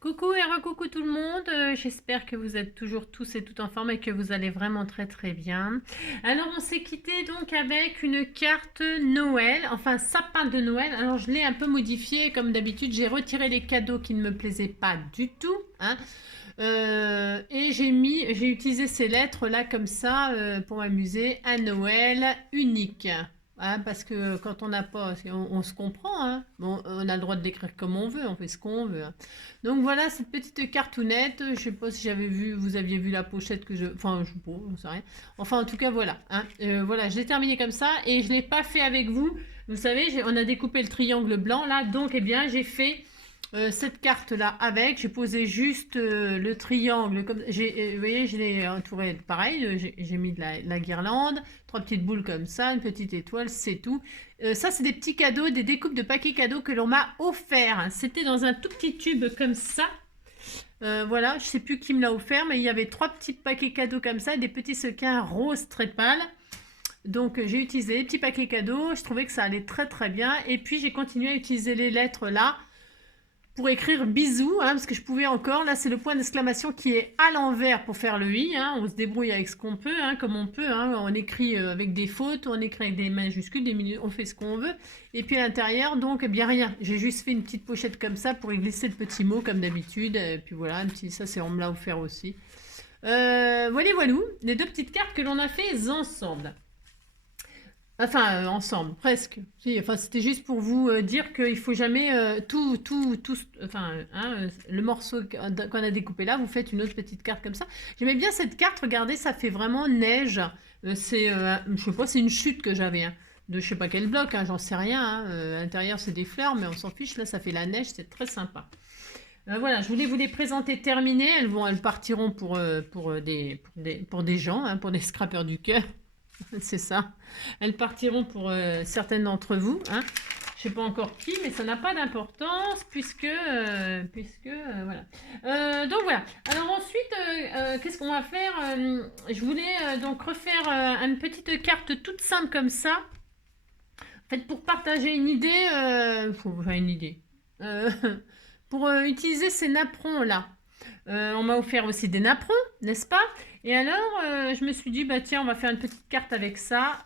Coucou et recoucou tout le monde, j'espère que vous êtes toujours tous et toutes en forme et que vous allez vraiment très bien. Alors on s'est quitté donc avec une carte Noël, enfin sapin de Noël. Alors je l'ai un peu modifié comme d'habitude, j'ai retiré les cadeaux qui ne me plaisaient pas du tout, hein. Et j'ai utilisé ces lettres là comme ça pour m'amuser. Un Noël unique. Hein, parce que quand on n'a pas, on se comprend, hein. Bon, on a le droit de l'écrire comme on veut, on fait ce qu'on veut, hein. Donc voilà cette petite cartoonette. Je sais pas si j'avais vu, vous aviez vu la pochette que je, enfin je sais pas, j'en sais rien. Enfin en tout cas voilà, hein. Voilà, je l'ai terminé comme ça et je l'ai pas fait avec vous. Vous savez, on a découpé le triangle blanc là, donc eh bien j'ai fait cette carte là avec, j'ai posé juste le triangle comme vous voyez, je l'ai entouré pareil, j'ai mis de la guirlande, trois petites boules comme ça, une petite étoile, c'est tout. Ça c'est des petits cadeaux, des découpes de paquets cadeaux que l'on m'a offert. C'était dans un tout petit tube comme ça. Voilà, je sais plus qui me l'a offert, mais il y avait trois petits paquets cadeaux comme ça, des petits sequins roses très pâles. Donc j'ai utilisé les petits paquets cadeaux, je trouvais que ça allait très bien. Et puis j'ai continué à utiliser les lettres là pour écrire bisous, hein, parce que je pouvais encore. Là, c'est le point d'exclamation qui est à l'envers pour faire le i, hein. On se débrouille avec ce qu'on peut, hein, comme on peut, hein. On écrit avec des fautes, on écrit avec des majuscules, des minuscules, on fait ce qu'on veut. Et puis à l'intérieur, donc, eh bien rien. J'ai juste fait une petite pochette comme ça pour y glisser le petit mot comme d'habitude. Et puis voilà, ça, c'est on me l'a offert aussi. Voilà, les deux petites cartes que l'on a fait ensemble. Enfin, ensemble, presque. Si, enfin, c'était juste pour vous dire qu'il faut jamais enfin, hein, le morceau qu'on a découpé là, vous faites une autre petite carte comme ça. J'aimais bien cette carte, regardez, ça fait vraiment neige. Je sais pas, c'est une chute que j'avais, hein, de je sais pas quel bloc, hein, j'en sais rien, hein. À l'intérieur, c'est des fleurs, mais on s'en fiche. Là, ça fait la neige, c'est très sympa. Voilà, je voulais vous les présenter terminées. Elles partiront pour des gens, hein, pour des scrappers du cœur. C'est ça. Elles partiront pour certaines d'entre vous, hein. Je sais pas encore qui, mais ça n'a pas d'importance puisque voilà. Donc voilà. Alors ensuite, qu'est-ce qu'on va faire? Je voulais donc refaire une petite carte toute simple comme ça. En fait, pour partager une idée, enfin une idée. Euh, pour utiliser ces napperons là. On m'a offert aussi des napperons, n'est-ce pas? Et alors, je me suis dit, bah tiens, on va faire une petite carte avec ça.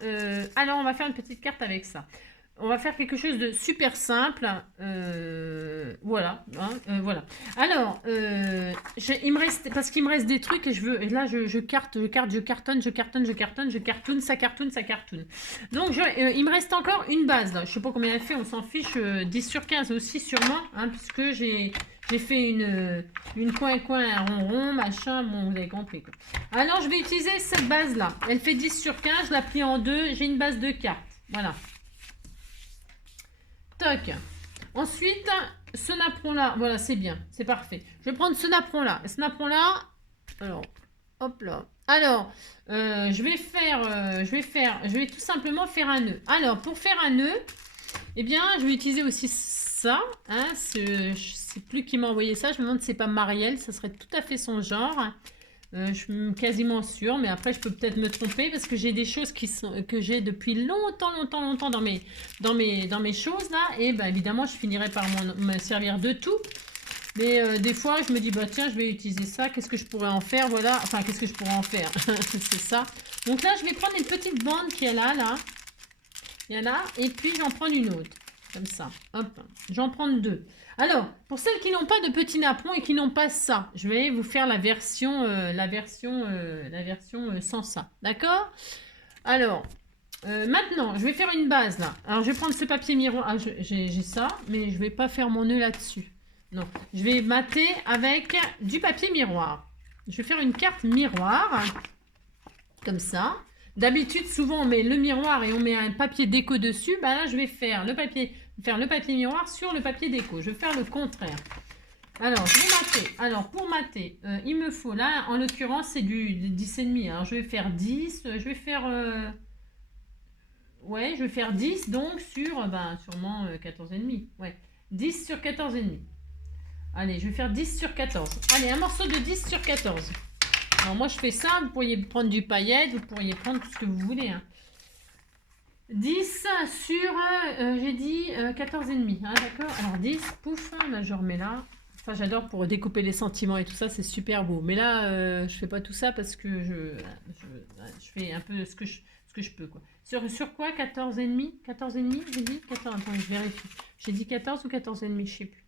Alors, on va faire une petite carte avec ça. On va faire quelque chose de super simple. Voilà, hein, voilà. Alors, il me reste, parce qu'il me reste des trucs et là, je cartonne, ça cartonne. Donc, il me reste encore une base là. Je sais pas combien elle fait, on s'en fiche. 10 sur 15 aussi sûrement, hein, puisque j'ai fait une coin, un rond, machin, bon, vous avez compris, quoi. Alors, je vais utiliser cette base-là. Elle fait 10 sur 15, je la plie en deux, j'ai une base de cartes. Voilà. Toc. Ensuite, ce napperon-là, voilà, c'est bien, c'est parfait. Je vais prendre ce napperon-là. Ce napperon-là, alors, hop là. Alors, je vais tout simplement faire un nœud. Alors, pour faire un nœud, eh bien, je vais utiliser aussi ça, hein, je sais plus qui m'a envoyé ça, je me demande si c'est pas Marielle, ça serait tout à fait son genre. Je suis quasiment sûre, mais après je peux peut-être me tromper parce que j'ai des choses que j'ai depuis longtemps dans mes choses là, et ben évidemment je finirai par me servir de tout. Mais des fois je me dis bah tiens je vais utiliser ça, qu'est-ce que je pourrais en faire, voilà, enfin qu'est-ce que je pourrais en faire, c'est ça. Donc là je vais prendre une petite bande qui est là, il y en a, et puis j'en prends une autre. Comme ça. Hop. J'en prends deux. Alors, pour celles qui n'ont pas de petits napperons et qui n'ont pas ça, je vais vous faire la version sans ça. D'accord? Alors, maintenant, je vais faire une base là. Alors, je vais prendre ce papier miroir. Ah, j'ai ça, mais je ne vais pas faire mon nœud là-dessus. Non, je vais mater avec du papier miroir. Je vais faire une carte miroir. Comme ça. D'habitude, souvent, on met le miroir et on met un papier déco dessus. Bah là, je vais faire le papier miroir sur le papier déco. Je vais faire le contraire. Alors, je vais mater. Alors, pour mater, il me faut, là, en l'occurrence, c'est du 10,5. Alors, je vais faire 10. Je vais faire... ouais, je vais faire 10, donc, sur, sûrement 14,5. Ouais, 10 sur 14,5. Allez, je vais faire 10 sur 14. Allez, un morceau de 10 sur 14. Alors moi je fais ça, vous pourriez prendre du paillette, vous pourriez prendre tout ce que vous voulez, hein. 10 sur, j'ai dit 14,5, hein, d'accord. Alors 10, pouf, là je remets là. Enfin, j'adore pour découper les sentiments et tout ça, c'est super beau. Mais là, je fais pas tout ça parce que je fais un peu ce que je peux, quoi. Sur quoi? 14 et demi? 14 et demi, j'ai dit? 14, attends, je vérifie. J'ai dit 14 ou 14 et demi, je sais plus.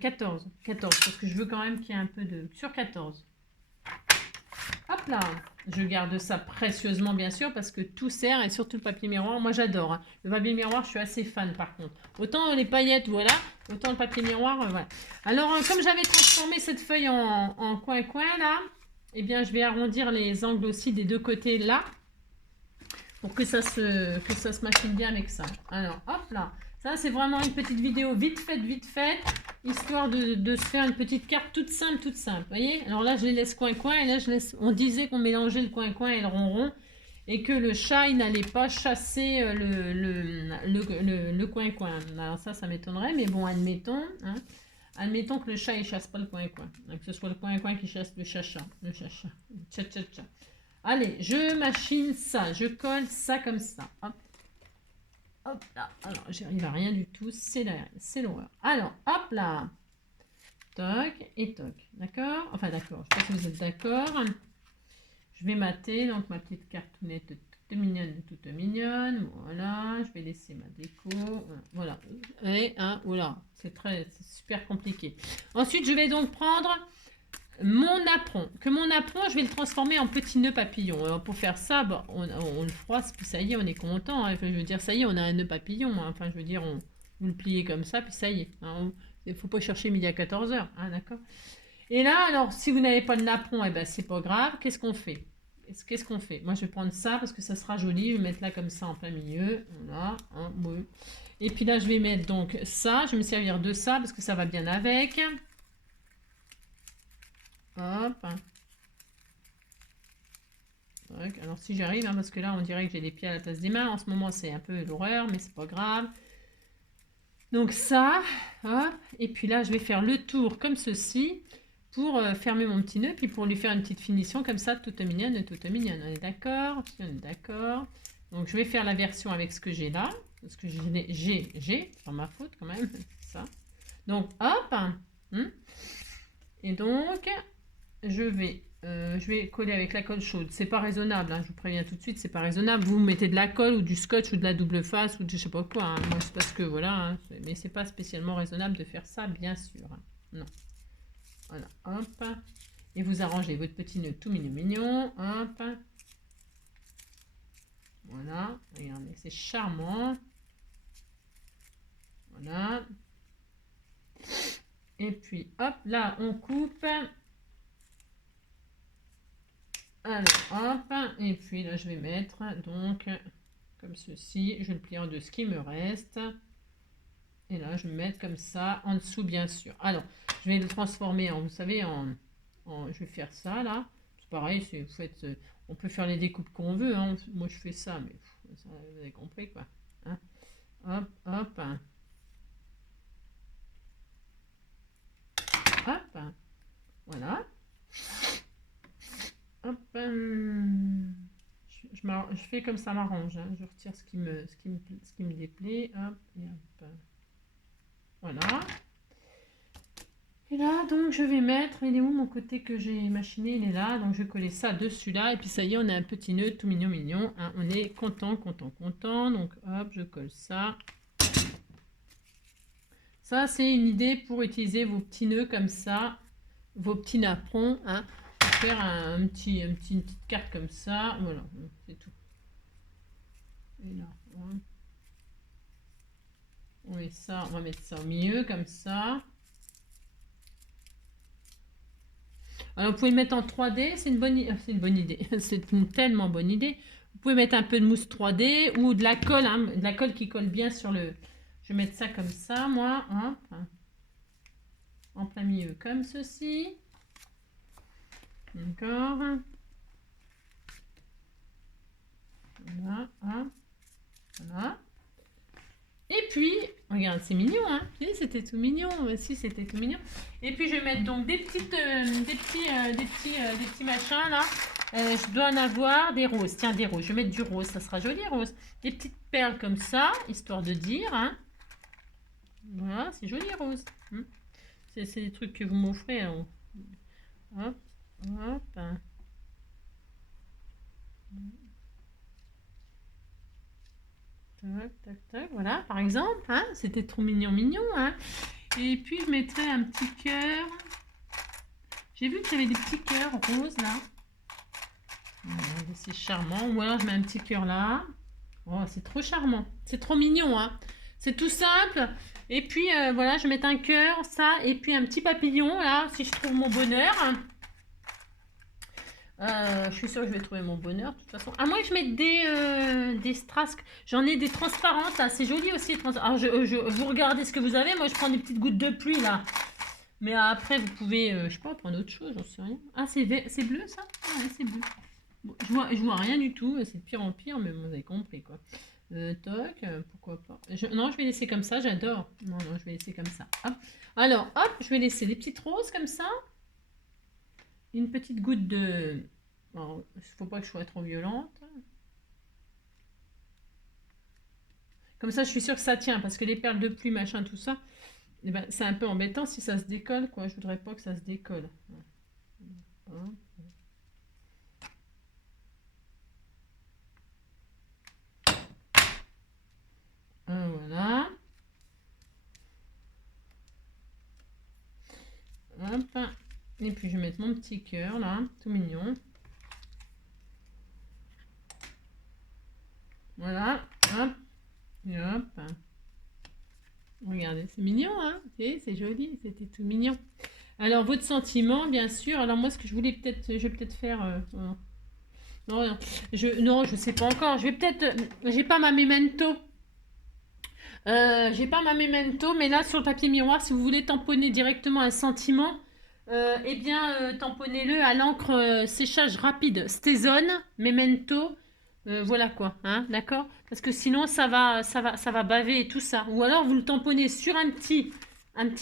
14, parce que je veux quand même qu'il y ait un peu de... Sur 14. Hop là, je garde ça précieusement bien sûr parce que tout sert et surtout le papier miroir, moi j'adore. Hein. Le papier miroir, je suis assez fan par contre. Autant les paillettes, voilà, autant le papier miroir, voilà. Alors comme j'avais transformé cette feuille en coin-coin là, eh bien je vais arrondir les angles aussi des deux côtés là pour que ça se machine bien avec ça. Alors hop là, ça c'est vraiment une petite vidéo vite faite. Histoire de se faire une petite carte toute simple, Vous voyez? Alors là, je les laisse coin-coin. Et là, on disait qu'on mélangeait le coin-coin et le rond-rond. Et que le chat, il n'allait pas chasser le coin-coin. Alors ça m'étonnerait. Mais bon, admettons. Hein, admettons que le chat, il chasse pas le coin-coin. Que ce soit le coin-coin qui chasse le chacha. Le chacha. Tcha. Allez, je machine ça. Je colle ça comme ça. Hop. Hop là, alors j'arrive à rien du tout, c'est l'horreur. Alors, hop là, toc et toc, d'accord? Enfin d'accord, je sais pas si vous êtes d'accord. Je vais mater, donc ma petite cartoonette toute mignonne, voilà, je vais laisser ma déco, voilà. Et, voilà, c'est super compliqué. Ensuite, je vais donc prendre mon apron. Mon apron, je vais le transformer en petit nœud papillon. Alors pour faire ça, bah, on le froisse, puis ça y est, on est content. Hein. Enfin, je veux dire, ça y est, on a un nœud papillon. Hein. Enfin, je veux dire, vous le pliez comme ça, puis ça y est. Hein. Il ne faut pas chercher midi à 14h. Hein, d'accord. Et là, alors, si vous n'avez pas de napperon, eh ben, c'est pas grave. Qu'est-ce qu'on fait? Moi, je vais prendre ça parce que ça sera joli. Je vais mettre là comme ça en plein milieu. Voilà. Hein, oui. Et puis là, je vais mettre donc ça. Je vais me servir de ça parce que ça va bien avec. Hop. Alors si j'arrive, hein, parce que là on dirait que j'ai les pieds à la place des mains. En ce moment c'est un peu l'horreur, mais c'est pas grave. Donc ça, hop. Et puis là je vais faire le tour comme ceci pour fermer mon petit nœud, puis pour lui faire une petite finition comme ça, toute mignonne. On est d'accord? On est d'accord. Donc je vais faire la version avec ce que j'ai là, parce que j'ai, c'est pas ma faute quand même, ça. Donc hop. Et donc je vais coller avec la colle chaude. C'est pas raisonnable, hein, je vous préviens tout de suite, c'est pas raisonnable. Vous mettez de la colle ou du scotch ou de la double face ou de je sais pas quoi. Hein. Moi, c'est parce que voilà, hein, mais c'est pas spécialement raisonnable de faire ça, bien sûr. Hein. Non. Voilà, hop. Et vous arrangez votre petit nœud tout mignon, hop. Voilà, regardez, c'est charmant. Voilà. Et puis, hop, là, on coupe. Alors, hop, et puis là, je vais mettre, donc, comme ceci, je vais le plier en deux, ce qui me reste. Et là, je vais mettre comme ça, en dessous, bien sûr. Alors, je vais le transformer en, vous savez, je vais faire ça, là. C'est pareil, vous faites, on peut faire les découpes qu'on veut, hein. Moi, je fais ça, mais ça, vous avez compris, quoi. Hein. Hop, hop. Hop. Voilà. Hop, je fais comme ça m'arrange. Hein. Je retire ce qui me déplaît. Hop, et hop. Voilà. Et là, donc, je vais mettre... Il est où mon côté que j'ai machiné? Il est là. Donc, je vais coller ça dessus là. Et puis, ça y est, on a un petit nœud tout mignon. Hein. On est content. Donc, hop, je colle ça. Ça, c'est une idée pour utiliser vos petits nœuds comme ça. Vos petits napperons. Hein. Faire une petite carte comme ça, voilà, c'est tout. Et là, on met ça, on va mettre ça au milieu comme ça. Alors vous pouvez le mettre en 3D, c'est une bonne idée, c'est une tellement bonne idée. Vous pouvez mettre un peu de mousse 3D ou de la colle, hein, de la colle qui colle bien sur le. Je vais mettre ça comme ça, moi, hein, en plein milieu comme ceci. D'accord. Voilà, hein. Voilà. Et puis, regarde, c'est mignon, hein. C'était tout mignon. Si, c'était tout mignon. Et puis, je vais mettre donc des petits machins, là. Je dois en avoir des roses. Tiens, des roses. Je vais mettre du rose. Ça sera joli, rose. Des petites perles comme ça, histoire de dire, hein. Voilà, c'est joli, rose. c'est des trucs que vous m'offrez. Hop, hop. Tac, tac, tac. Voilà, par exemple. Hein, c'était trop mignon, mignon. Hein. Et puis, je mettrai un petit cœur. J'ai vu qu'il y avait des petits cœurs roses, là. C'est charmant. Ou alors, je mets un petit cœur là. Oh, c'est trop charmant. C'est trop mignon, hein. C'est tout simple. Et puis, voilà, je vais mettre un cœur, ça. Et puis, un petit papillon, là, si je trouve mon bonheur. Je suis sûre que je vais trouver mon bonheur, de toute façon. À moins que je mette des strass. J'en ai des transparentes, là. C'est joli aussi. Alors, vous regardez ce que vous avez. Moi, je prends des petites gouttes de pluie, là. Mais après, vous pouvez, je sais pas, prendre autre chose, j'en sais rien. Ah, c'est bleu, ça? Ah, ouais, c'est bleu. Bon, je vois rien du tout. C'est de pire en pire, mais vous avez compris, quoi. Toc, pourquoi pas. Non, je vais laisser comme ça, j'adore. Non, je vais laisser comme ça. Hop. Alors, hop, je vais laisser des petites roses comme ça. Une petite goutte de... Alors, il ne faut pas que je sois trop violente. Comme ça, je suis sûre que ça tient, parce que les perles de pluie, machin, tout ça, eh ben, c'est un peu embêtant si ça se décolle, quoi. Je voudrais pas que ça se décolle. Voilà. Hop. Et puis, je vais mettre mon petit cœur, là, tout mignon. Voilà. Hop. Et hop. Regardez, c'est mignon, hein? C'est joli, c'était tout mignon. Alors, votre sentiment, bien sûr. Alors, moi, ce que je voulais peut-être, je vais peut-être faire... non, je sais pas encore. Je vais peut-être... j'ai pas ma memento. J'ai pas ma memento, mais là, sur le papier miroir, si vous voulez tamponner directement un sentiment, eh bien, tamponnez-le à l'encre séchage rapide. Stézone, memento... voilà quoi, hein, d'accord? Parce que sinon ça va baver et tout ça. Ou alors vous le tamponnez sur un petit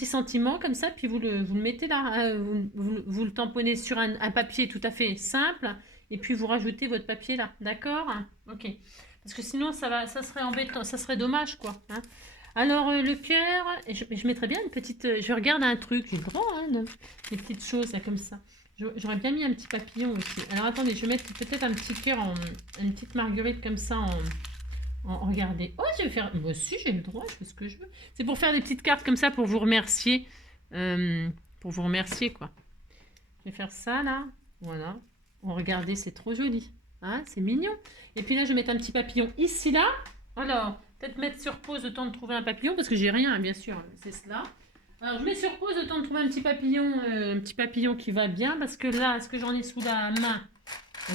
sentiment comme ça, puis vous le mettez là, hein, vous le tamponnez sur un papier tout à fait simple, et puis vous rajoutez votre papier là, d'accord? Ok. Parce que sinon ça serait embêtant, ça serait dommage quoi. Hein. Alors le cœur, je mettrais bien une petite, je regarde un truc, j'ai le droit, hein, des petites choses là comme ça. J'aurais bien mis un petit papillon aussi. Alors attendez, je vais mettre peut-être un petit cœur, une petite marguerite comme ça regardez. Oh, je vais faire... Moi aussi, j'ai le droit, je fais ce que je veux. C'est pour faire des petites cartes comme ça pour vous remercier. Quoi. Je vais faire ça là. Voilà. Oh, regardez, c'est trop joli. Hein, c'est mignon. Et puis là, je vais mettre un petit papillon ici là. Alors, peut-être mettre sur pause le temps de trouver un papillon parce que j'ai rien, bien sûr. C'est cela. Alors, je mets sur pause le temps de trouver un petit papillon qui va bien, parce que là, est-ce que j'en ai sous la main?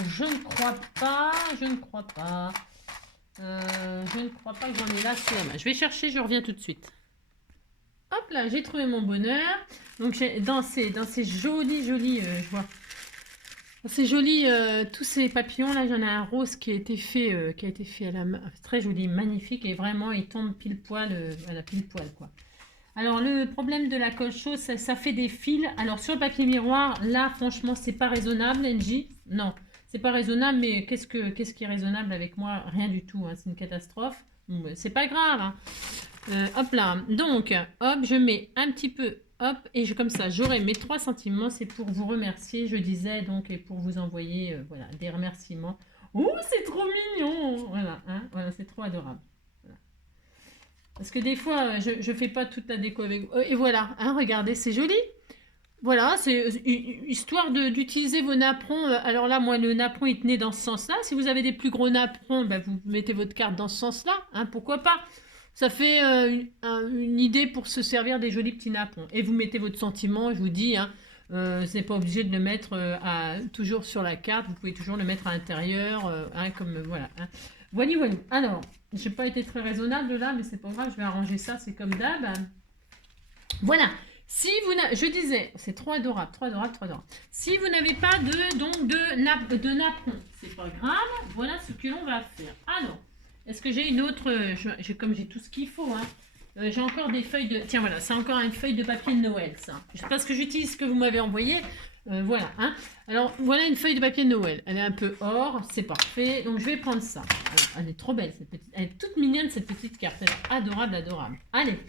Je ne crois pas, je ne crois pas que j'en ai là sous la main. Je vais chercher, je reviens tout de suite. Hop là, j'ai trouvé mon bonheur. Donc, dans ces jolis, je vois. Dans ces jolis, tous ces papillons là, j'en ai un rose qui a été fait à la main, très joli, magnifique, et vraiment, il tombe pile poil, voilà, pile poil quoi. Alors, le problème de la colle chaude, ça fait des fils. Alors, sur le papier miroir, là, franchement, c'est pas raisonnable, NJ. Non, c'est pas raisonnable, mais qu'est-ce qui est raisonnable avec moi? Rien du tout, hein, c'est une catastrophe. C'est pas grave. Hein. Hop là. Donc, hop, je mets un petit peu, hop, et comme ça, j'aurai mes 3 sentiments. C'est pour vous remercier, je disais, donc, et pour vous envoyer, voilà, des remerciements. Oh, c'est trop mignon. Voilà, hein, voilà, c'est trop adorable. Parce que des fois, je fais pas toute la déco avec vous. Et voilà, hein, regardez, c'est joli. Voilà, c'est histoire d'utiliser vos napperons. Alors là, moi, le napperon, il tenait dans ce sens-là. Si vous avez des plus gros napperons, ben, vous mettez votre carte dans ce sens-là. Hein, pourquoi pas? Ça fait une idée pour se servir des jolis petits napperons. Et vous mettez votre sentiment, je vous dis. Hein, vous n'êtes pas obligé de le mettre toujours sur la carte. Vous pouvez toujours le mettre à l'intérieur. Hein, comme voilà. Hein. Voilà. Alors, je n'ai pas été très raisonnable là, mais c'est pas grave, je vais arranger ça, c'est comme d'hab. Voilà. Si vous je disais, c'est trop adorable. Si vous n'avez pas de napperon, c'est pas grave. Voilà ce que l'on va faire. Alors, est-ce que j'ai une autre comme j'ai tout ce qu'il faut. Hein. J'ai encore des feuilles de... Tiens, voilà, c'est encore une feuille de papier de Noël, ça. Parce que j'utilise ce que vous m'avez envoyé. Voilà. Hein. Alors, voilà une feuille de papier de Noël. Elle est un peu or, c'est parfait. Donc, je vais prendre ça. Alors, elle est trop belle, cette petite... Elle est toute mignonne, cette petite carte. Elle est adorable. Allez.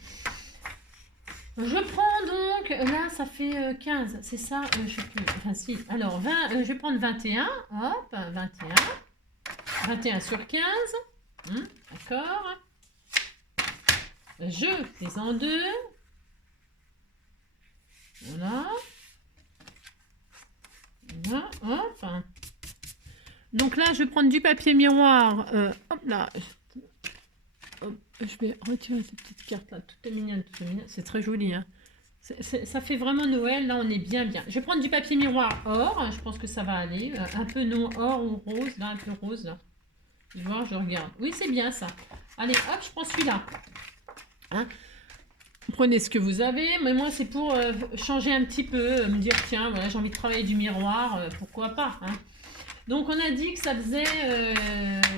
Je prends donc, là ça fait 15, c'est ça, je sais plus, enfin si, alors 20, je vais prendre 21, hop, 21 sur 15, d'accord, je fais en deux, voilà, voilà, hop, donc là je vais prendre du papier miroir, hop là, hop, je vais retirer cette petite carte là, toute mignonne, c'est très joli, hein. Ça fait vraiment Noël, là on est bien bien. Je vais prendre du papier miroir or, je pense que ça va aller. Un peu non or ou rose, là, un peu rose là. Je vois, je regarde. Oui, c'est bien ça. Allez, hop, je prends celui-là. Hein, prenez ce que vous avez, mais moi c'est pour changer un petit peu, me dire tiens, voilà, j'ai envie de travailler du miroir, pourquoi pas. Hein. Donc on a dit que ça faisait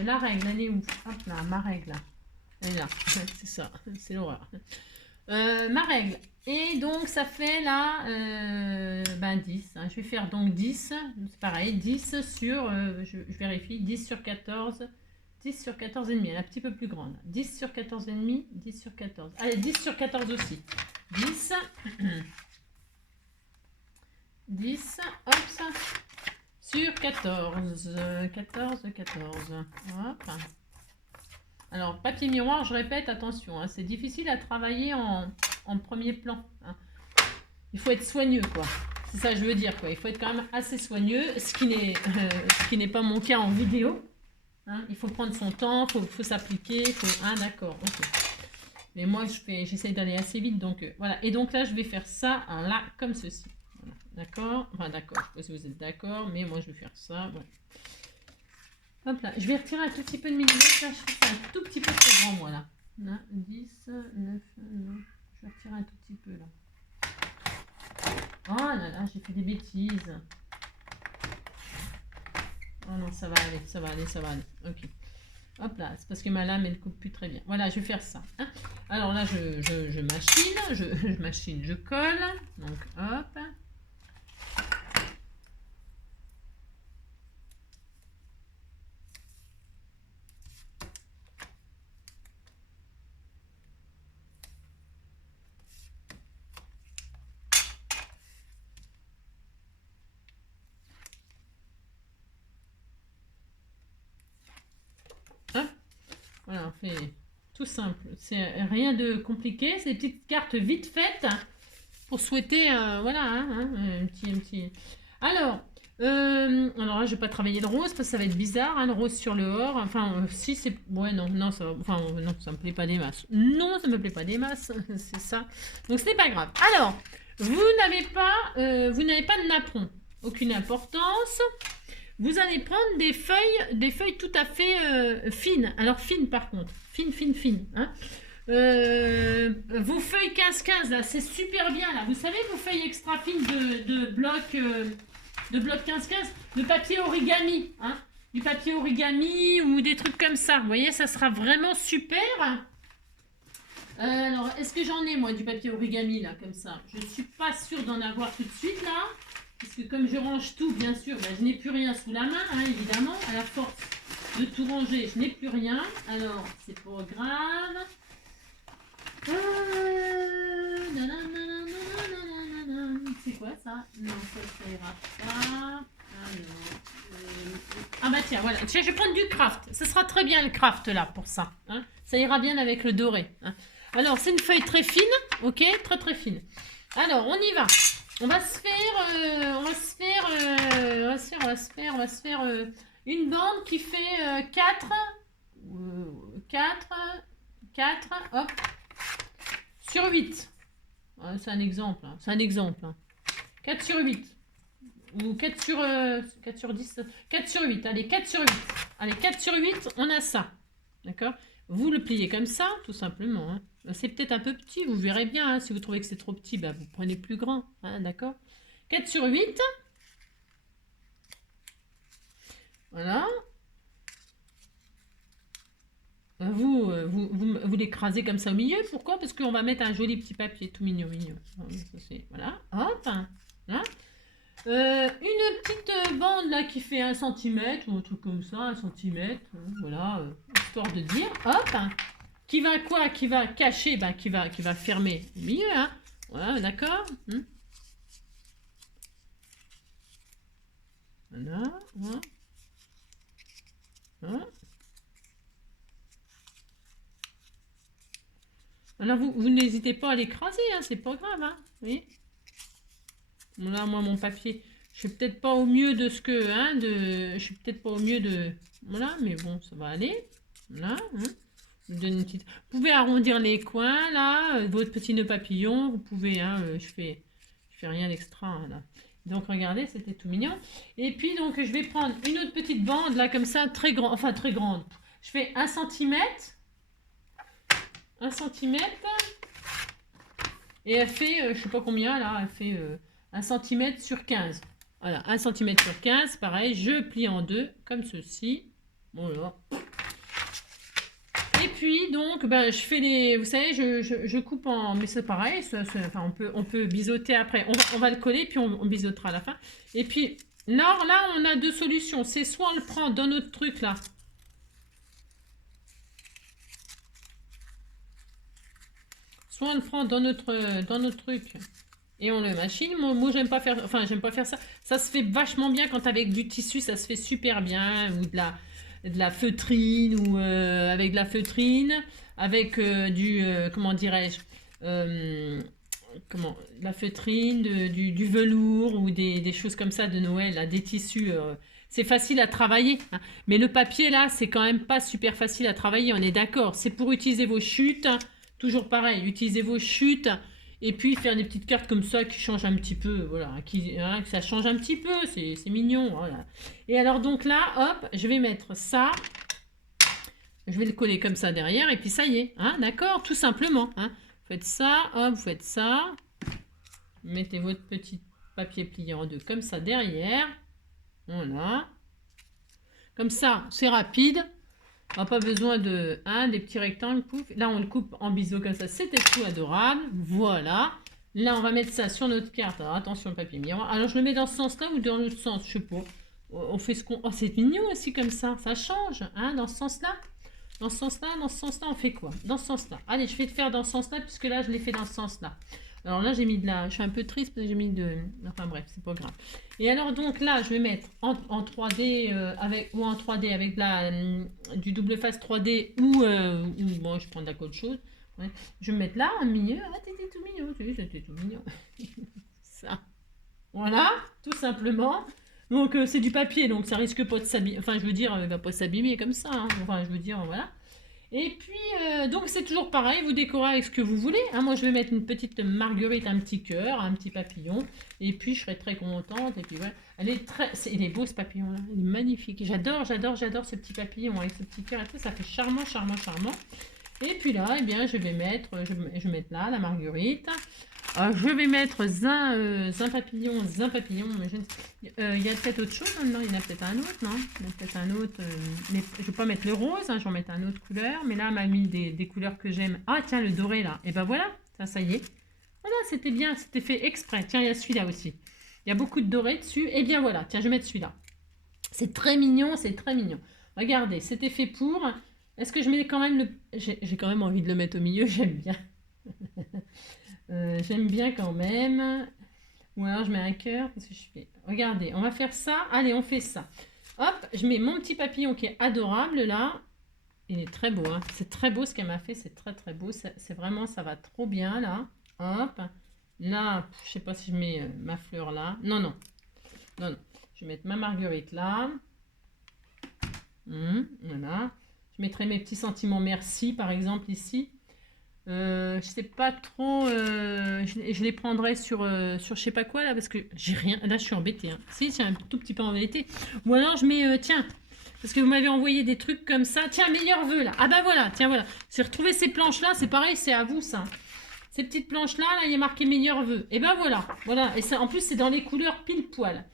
la règle, elle est où? Hop là, ma règle là. Elle est là, c'est ça, c'est l'horreur. Ma règle. Et donc ça fait là 10. Hein. Je vais faire donc 10. C'est pareil, 10 sur, je vérifie, 10 sur 14. 10 sur 14 et demi, elle est un petit peu plus grande. 10 sur 14 et demi, 10 sur 14. Allez, 10 sur 14 aussi. 10. 10, hop, sur 14. 14, 14. Hop. Alors, papier miroir, je répète, attention, hein, c'est difficile à travailler en premier plan. Hein. Il faut être soigneux, quoi. C'est ça que je veux dire, quoi. Il faut être quand même assez soigneux, ce qui n'est pas mon cas en vidéo. Hein. Il faut prendre son temps, il faut s'appliquer. Ah, d'accord, ok. Mais moi, j'essaie d'aller assez vite, donc voilà. Et donc là, je vais faire ça, hein, là, comme ceci. Voilà. D'accord. Enfin, d'accord, je ne sais pas si vous êtes d'accord, mais moi, je vais faire ça, voilà. Hop là, je vais retirer un tout petit peu de millimètres, là, je trouve que c'est un tout petit peu trop grand, moi, là. 10, 9, 9, je vais retirer un tout petit peu, là. Oh là là, j'ai fait des bêtises. Oh non, ça va aller, ça va aller, ça va aller. Ok. Hop là, c'est parce que ma lame, elle coupe plus très bien. Voilà, je vais faire ça. Hein. Alors là, je machine, je colle. Donc, hop. Voilà, on fait tout simple. C'est rien de compliqué. C'est des petites cartes vite faites pour souhaiter, voilà, un petit. Alors là, je vais pas travailler le rose parce que ça va être bizarre, hein, le rose sur le or. Enfin, si c'est, ouais, non, ça, enfin, non, ça me plaît pas des masses. Non, ça me plaît pas des masses, c'est ça. Donc ce n'est pas grave. Alors, vous n'avez pas de napperon, aucune importance. Vous allez prendre des feuilles tout à fait fines. Alors fines par contre, fines. Hein. Vos feuilles 15-15 là, c'est super bien là. Vous savez vos feuilles extra fines de bloc 15-15, de papier origami, hein, du papier origami ou des trucs comme ça. Vous voyez, ça sera vraiment super. Alors, est-ce que j'en ai moi du papier origami là comme ça? Je ne suis pas sûre d'en avoir tout de suite là. Parce que comme je range tout, bien sûr, ben, je n'ai plus rien sous la main, hein, évidemment. À la force de tout ranger, je n'ai plus rien. Alors, c'est pas grave. C'est quoi ça? Non, ça ira pas. Ah bah tiens, voilà. Tiens, je vais prendre du craft. Ça sera très bien le craft là pour ça. Hein. Ça ira bien avec le doré. Hein. Alors, c'est une feuille très fine. Ok, très fine. Alors, on y va. On va se faire une bande qui fait 4, hop, sur 8. C'est un exemple, hein, 4 sur 8. Ou 4 sur 10. 4 sur 8. Allez, 4 sur 8. Allez, 4 sur 8, on a ça. D'accord? Vous le pliez comme ça, tout simplement. Hein. C'est peut-être un peu petit, vous verrez bien. Hein. Si vous trouvez que c'est trop petit, bah, vous prenez plus grand. Hein, d'accord? 4 sur 8. Voilà. Vous l'écrasez comme ça au milieu. Pourquoi? Parce qu'on va mettre un joli petit papier tout mignon. Voilà. Hop. Voilà. Une petite bande là qui fait 1 cm ou un truc comme ça, 1 cm. Voilà. Histoire de dire. Hop. Qui va quoi? Qui va cacher, qui va fermer au milieu. Hein. Voilà, d'accord. Voilà, voilà, voilà. Alors, vous n'hésitez pas à l'écraser, hein, c'est pas grave, hein. Vous voyez? Là, moi, mon papier, je suis peut-être pas au mieux de ce que, hein, je suis peut-être pas au mieux de, voilà, mais bon, ça va aller. Voilà, hein. Je vous donne une petite. Vous pouvez arrondir les coins, là, votre petit nœud papillon, vous pouvez, hein, je fais rien d'extra, hein, là. Donc, regardez, c'était tout mignon. Et puis, donc, je vais prendre une autre petite bande, là, comme ça, très grande, enfin, très grande. Je fais 1 cm, 1 cm, et elle fait, je sais pas combien, là, elle fait 1 cm sur 15. Voilà, 1 cm sur 15, pareil, je plie en deux, comme ceci. Voilà. Et puis, donc, ben, je fais les... Vous savez, je coupe en... Mais c'est pareil, enfin, on peut biseauter après. On va le coller, puis on biseautera à la fin. Et puis, là, on a deux solutions. C'est soit on le prend dans notre truc, là. Soit on le prend dans notre truc et on le machine. Moi j'aime pas faire, enfin, j'aime pas faire ça. Ça se fait vachement bien quand avec du tissu, ça se fait super bien. Ou de la feutrine, ou avec de la feutrine, avec comment dirais-je, de la feutrine, du velours, ou des choses comme ça de Noël, là, des tissus. C'est facile à travailler, hein. Mais le papier, là, c'est quand même pas super facile à travailler, on est d'accord. C'est pour utiliser vos chutes, hein. Toujours pareil, utilisez vos chutes, et puis faire des petites cartes comme ça qui changent un petit peu, voilà, que ça change un petit peu, c'est mignon, voilà. Et alors donc là, hop, je vais mettre ça, je vais le coller comme ça derrière, et puis ça y est, hein, d'accord, tout simplement, hein. Vous faites ça, hop, vous faites ça, mettez votre petit papier plié en deux comme ça derrière, voilà, comme ça, c'est rapide. On n'a pas besoin de des petits rectangles, pouf. Là, on le coupe en biseau comme ça, c'était tout adorable. Voilà. Là, on va mettre ça sur notre carte. Alors, attention, le papier miroir. Alors, je le mets dans ce sens-là ou dans l'autre sens, je sais pas. On fait ce qu'on... Oh, c'est mignon aussi comme ça. Ça change, hein, dans ce sens-là. Dans ce sens-là, dans ce sens-là, on fait quoi? Dans ce sens-là. Allez, je vais te faire dans ce sens-là, puisque là, je l'ai fait dans ce sens-là. Alors là, j'ai mis de la... Je suis un peu triste parce que j'ai mis de... Enfin bref, c'est pas grave. Et alors donc là, je vais mettre en 3D ou en 3D avec du double face 3D ou bon, je prends d'accord autre chose. Ouais. Je vais mettre là, un milieu. Ah, t'étais tout mignon, tu sais, c'était tout mignon. Ça. Voilà, tout simplement. Donc c'est du papier, donc ça risque pas de s'abîmer. Enfin, je veux dire, il va pas s'abîmer comme ça, hein. Enfin, je veux dire, voilà. Et puis, donc c'est toujours pareil, vous décorez avec ce que vous voulez, hein. Moi, je vais mettre une petite marguerite, un petit cœur, un petit papillon. Et puis, je serai très contente. Et puis, voilà. Il est beau, ce papillon-là. Il est magnifique. J'adore ce petit papillon avec ce petit cœur et tout. Ça fait charmant, charmant, charmant. Et puis là, eh bien, je vais mettre là la marguerite. Je vais mettre un papillon. Il y a peut-être autre chose maintenant. Il y en a peut-être un autre, non? Il y en a peut-être un autre. Mais je ne vais pas mettre le rose, hein, je vais en mettre un autre couleur. Mais là, elle m'a mis des couleurs que j'aime. Ah, tiens, le doré là. Et ben voilà, ça y est. Voilà, c'était bien, c'était fait exprès. Tiens, il y a celui-là aussi. Il y a beaucoup de doré dessus. Et bien voilà, tiens, je vais mettre celui-là. C'est très mignon, c'est très mignon. Regardez, c'était fait pour. Est-ce que je mets quand même le... J'ai quand même envie de le mettre au milieu, j'aime bien. J'aime bien quand même. Ou alors je mets un cœur. Parce que je fais... Regardez, on va faire ça. Allez, on fait ça. Hop, je mets mon petit papillon qui est adorable là. Il est très beau, hein. C'est très beau ce qu'elle m'a fait, c'est très très beau. C'est vraiment, ça va trop bien là. Hop. Là, je sais pas si je mets ma fleur là. Non, non. Non, non. Je vais mettre ma marguerite là. Voilà. Je mettrai mes petits sentiments merci par exemple ici. Je sais pas trop, je les prendrai sur je sais pas quoi là parce que j'ai rien. Là je suis embêtée, hein. Si, j'ai un tout petit peu embêtée. Ou alors je mets tiens, parce que vous m'avez envoyé des trucs comme ça. Tiens, meilleur vœu là. Ah bah voilà, tiens voilà. J'ai retrouvé ces planches là, c'est pareil, c'est à vous ça. Ces petites planches là, il y a marqué meilleur vœu. Et ben voilà, voilà. Et ça, en plus c'est dans les couleurs pile poil.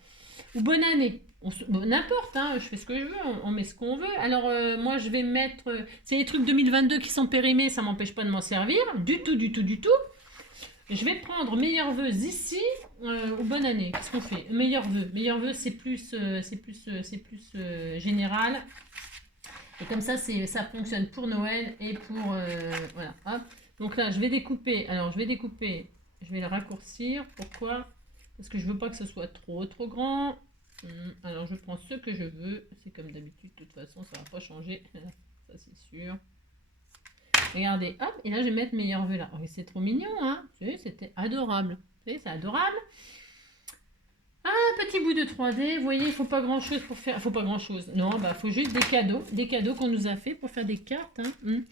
Ou bonne année. Bon, n'importe, hein, je fais ce que je veux, on met ce qu'on veut. Alors, moi, je vais mettre... c'est les trucs 2022 qui sont périmés, ça m'empêche pas de m'en servir. Du tout, du tout, du tout. Je vais prendre meilleurs vœux ici, ou bonne année. Qu'est-ce qu'on fait? Meilleurs vœux. Meilleurs vœux, c'est plus général. Et comme ça, ça fonctionne pour Noël et pour... voilà, hop. Donc là, je vais découper. Alors, je vais découper je vais le raccourcir. Pourquoi? Parce que je veux pas que ce soit trop grand. Alors je prends ce que je veux. C'est comme d'habitude, de toute façon, ça va pas changer. Ça c'est sûr. Regardez, hop, et là je vais mettre meilleur vœu là. Oh, c'est trop mignon, hein? C'était adorable. Vous voyez, c'est adorable. Un petit bout de 3D, vous voyez, il faut pas grand chose pour faire. Il faut pas grand chose. Non, bah faut juste des cadeaux qu'on nous a fait pour faire des cartes. Hein.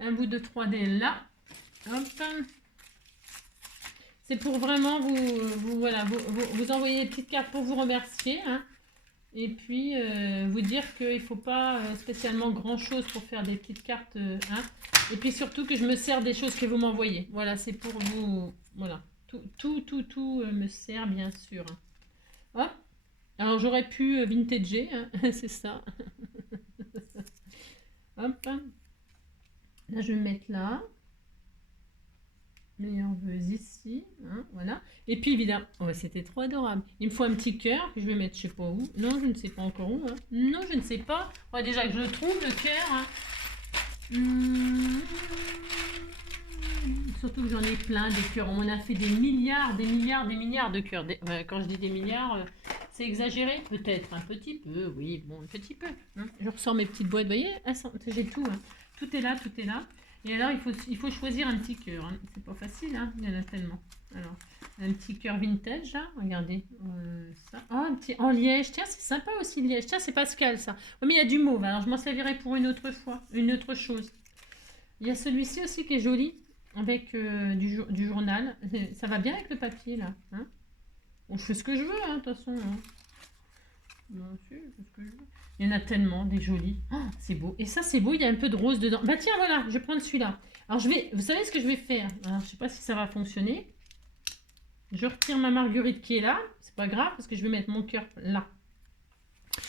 Un bout de 3D là. Hop. C'est pour vraiment vous envoyer des petites cartes pour vous remercier. Hein. Et puis vous dire qu'il ne faut pas spécialement grand chose pour faire des petites cartes. Hein. Et puis surtout que je me sers des choses que vous m'envoyez. Voilà, c'est pour vous. Voilà. Tout me sert bien sûr. Hein. Hop. Alors j'aurais pu vintager, hein. C'est ça. Hop. Là je vais mettre là. Meilleur vœu ici, hein, voilà. Et puis évidemment, oh, c'était trop adorable. Il me faut un petit cœur que je vais mettre je sais pas où. Non, je ne sais pas encore où. Hein. Non, je ne sais pas. Ouais, déjà que je le trouve le cœur. Hein. Surtout que j'en ai plein des cœurs. On a fait des milliards de cœurs. Quand je dis des milliards, c'est exagéré peut-être un petit peu. Oui, bon, un petit peu. Hein. Je ressors mes petites boîtes. Vous voyez, j'ai tout. Hein. Tout est là, tout est là. Et alors, il faut choisir un petit cœur. Hein. C'est pas facile, hein. Il y en a tellement. Alors, un petit cœur vintage, là. Regardez. Ça. Oh, un petit en liège. Tiens, c'est sympa aussi, le liège. Tiens, c'est Pascal, ça. Oui, mais il y a du mauve. Alors, je m'en servirai pour une autre fois. Une autre chose. Il y a celui-ci aussi qui est joli. Avec du journal. Ça va bien avec le papier, là. Hein. Bon, je fais ce que je veux, hein, de toute façon. Hein. Non, je fais ce que je veux. Il y en a tellement, des jolis. Oh, c'est beau. Et ça, c'est beau, il y a un peu de rose dedans. Bah tiens, voilà, je vais prendre celui-là. Alors, vous savez ce que je vais faire? Alors, je ne sais pas si ça va fonctionner. Je retire ma marguerite qui est là. C'est pas grave, parce que je vais mettre mon cœur là.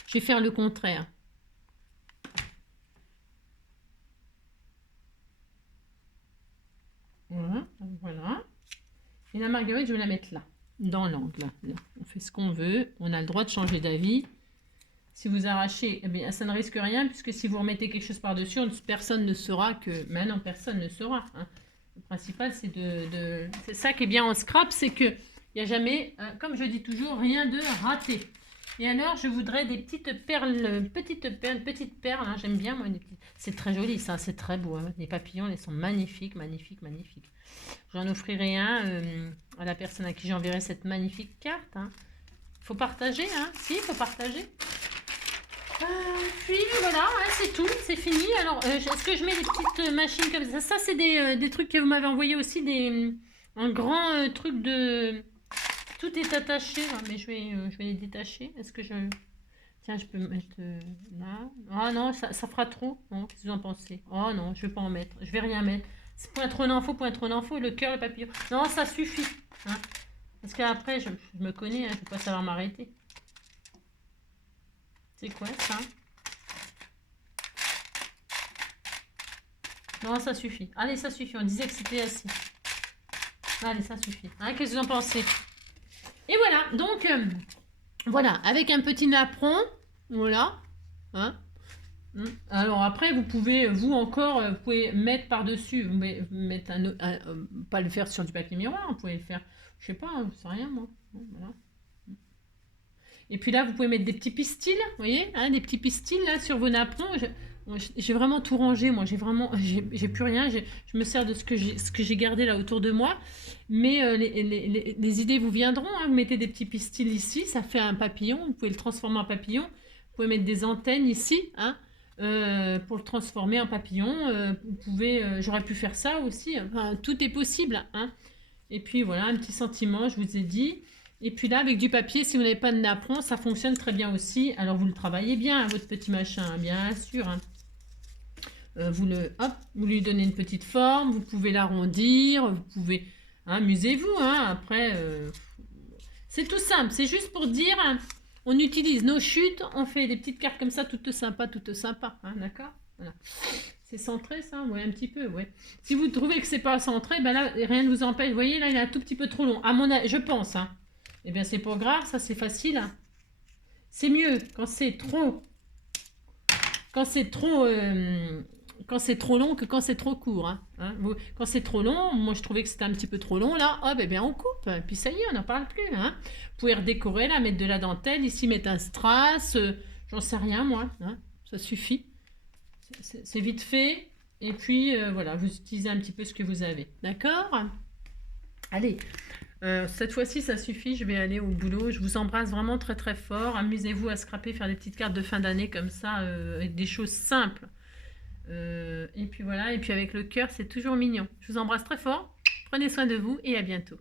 Je vais faire le contraire. Voilà. Et la marguerite, je vais la mettre là, dans l'angle. Là. On fait ce qu'on veut. On a le droit de changer d'avis. Si vous arrachez, eh bien, ça ne risque rien, puisque si vous remettez quelque chose par-dessus, personne ne saura que... Maintenant, personne ne saura. Hein. Le principal, c'est c'est ça qui est bien en scrap, c'est qu'il n'y a jamais, comme je dis toujours, rien de raté. Et alors, je voudrais des petites perles, petites perles. Hein. J'aime bien, moi, c'est très joli, ça, c'est très beau. Hein. Les papillons, ils sont magnifiques, magnifiques, magnifiques. J'en offrirai un à la personne à qui j'enverrai cette magnifique carte. Hein. Faut partager, hein. Si, il faut partager. Puis voilà, hein, c'est tout, c'est fini. Alors, est-ce que je mets des petites machines comme ça? Ça, c'est des trucs que vous m'avez envoyé aussi, un grand truc de... Tout est attaché, là, mais je vais les détacher. Est-ce que je... Tiens, je peux mettre là. Ah non, ça fera trop. Non, qu'est-ce que vous en pensez? Oh non, je vais pas en mettre. Je vais rien mettre. C'est point trop d'infos, le cœur, le papillon. Non, ça suffit. Hein, parce qu'après, je me connais, hein, je ne vais pas savoir m'arrêter. C'est quoi ça? Non, ça suffit. Allez, ça suffit. On disait que c'était assez. Allez, ça suffit. Hein, qu'est-ce que vous en pensez? Et voilà. Donc, voilà. Avec un petit napperon. Voilà. Hein. Alors après, vous pouvez, vous pouvez mettre par-dessus. Mettre pas le faire sur du papier miroir. Vous pouvez le faire, je sais pas, hein, je sais rien moi. Voilà. Et puis là, vous pouvez mettre des petits pistils, vous voyez, hein, des petits pistils là sur vos napperons. J'ai vraiment tout rangé, moi. J'ai plus rien. Je me sers de ce que j'ai gardé là autour de moi. Mais les idées vous viendront. Hein. Vous mettez des petits pistils ici, ça fait un papillon. Vous pouvez le transformer en papillon. Vous pouvez mettre des antennes ici, hein, pour le transformer en papillon. Vous pouvez, j'aurais pu faire ça aussi. Enfin, tout est possible, hein. Et puis voilà, un petit sentiment, je vous ai dit. Et puis là, avec du papier, si vous n'avez pas de napperon, ça fonctionne très bien aussi. Alors, vous le travaillez bien, hein, votre petit machin, hein, bien sûr. Hein. Vous lui donnez une petite forme, vous pouvez l'arrondir, vous pouvez... Hein, amusez-vous, hein, après... c'est tout simple, c'est juste pour dire, hein, on utilise nos chutes, on fait des petites cartes comme ça, toutes sympas, hein, d'accord? Voilà. C'est centré ça? Oui, un petit peu, ouais. Si vous trouvez que c'est pas centré, ben là, rien ne vous empêche. Vous voyez, là, il est un tout petit peu trop long. À mon avis, je pense, hein. Eh bien, c'est pas grave, ça, c'est facile. Hein. C'est mieux quand c'est trop... quand c'est trop long que quand c'est trop court. Quand c'est trop long, moi je trouvais que c'était un petit peu trop long, là, hop, eh bien on coupe, et puis ça y est, on n'en parle plus. Hein. Vous pouvez redécorer, là, mettre de la dentelle, ici mettre un strass, j'en sais rien moi, hein, ça suffit. C'est vite fait, et puis voilà, vous utilisez un petit peu ce que vous avez, d'accord? Allez, cette fois-ci ça suffit, je vais aller au boulot, je vous embrasse vraiment très très fort, amusez-vous à scraper, faire des petites cartes de fin d'année comme ça, avec des choses simples. Et puis voilà, et puis avec le cœur, c'est toujours mignon. Je vous embrasse très fort, prenez soin de vous et à bientôt.